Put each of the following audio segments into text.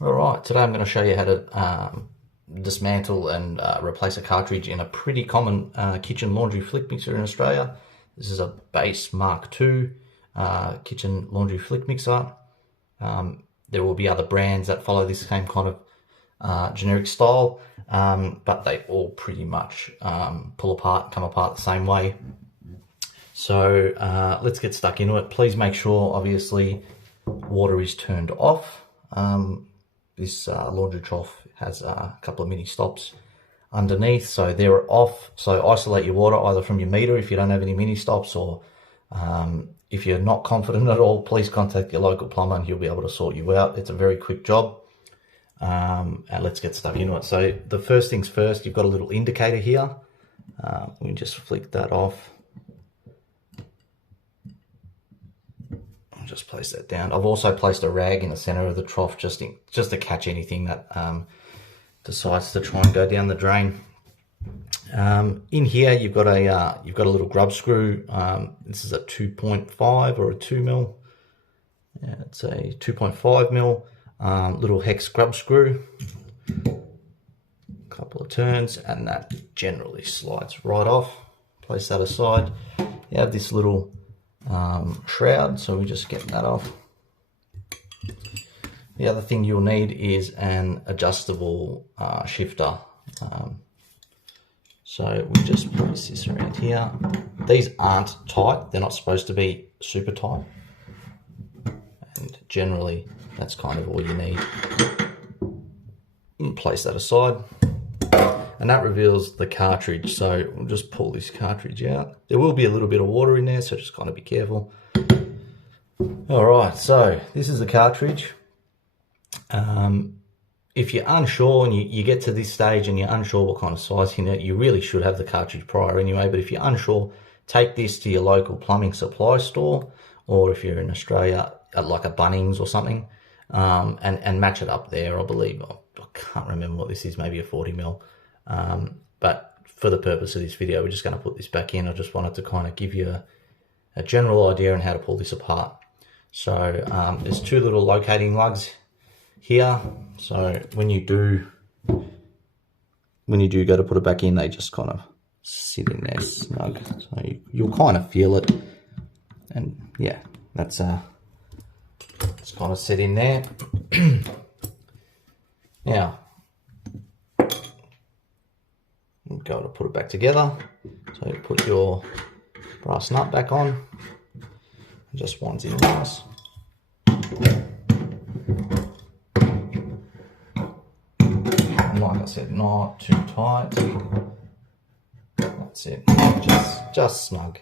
Alright, today I'm going to show you how to dismantle and replace a cartridge in a pretty common kitchen laundry flick mixer in Australia. This is a base Mark II kitchen laundry flick mixer. There will be other brands that follow this same kind of generic style, but they all pretty much come apart the same way. So let's get stuck into it. Please make sure, obviously, water is turned off. This laundry trough has a couple of mini stops underneath, so they're off. So isolate your water either from your meter if you don't have any mini stops, or if you're not confident at all, please contact your local plumber and he'll be able to sort you out. It's a very quick job. And let's get stuck into it. So the first things first, you've got a little indicator here. We just flick that off. Just place that down. I've also placed a rag in the center of the trough just to catch anything that decides to try and go down the drain. In here you've got a little grub screw. This is a 2.5 or a 2 mil. Yeah, it's a 2.5 mil little hex grub screw. A couple of turns and that generally slides right off. Place that aside. You have this little shroud, so we just get that off. The other thing you'll need is an adjustable shifter. So we just place this around here. These aren't tight, they're not supposed to be super tight, and generally that's kind of all you need. And place that aside. And that reveals the cartridge, so we'll just pull this cartridge out. There will be a little bit of water in there, so just kind of be careful. Alright, so this is the cartridge. If you're unsure and you get to this stage and you're unsure what kind of size you need, you really should have the cartridge prior anyway, but if you're unsure, take this to your local plumbing supply store, or if you're in Australia, at like a Bunnings or something, and match it up there. I believe, I can't remember what this is, maybe a 40 mil. But for the purpose of this video, we're just going to put this back in. I just wanted to kind of give you a general idea on how to pull this apart. So there's two little locating lugs here. So when you do go to put it back in, they just kind of sit in there snug. So you'll kind of feel it. And yeah, that's it's kind of set in there. Now, go to put it back together. So you put your brass nut back on. Just one's in nice. And like I said, not too tight. That's it. Just snug.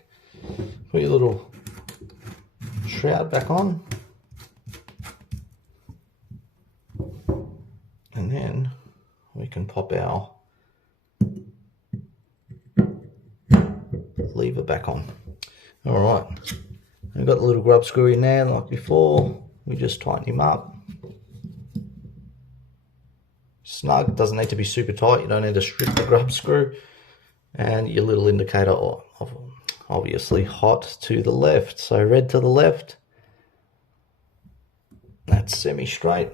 Put your little shroud back on. And then we can pop our lever back on. All right, we've got the little grub screw in there like before. We just tighten him up. Snug, doesn't need to be super tight. You don't need to strip the grub screw. And your little indicator, obviously hot to the left, so red to the left. That's semi-straight.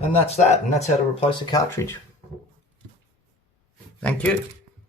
And that's that, and that's how to replace a cartridge. Thank you.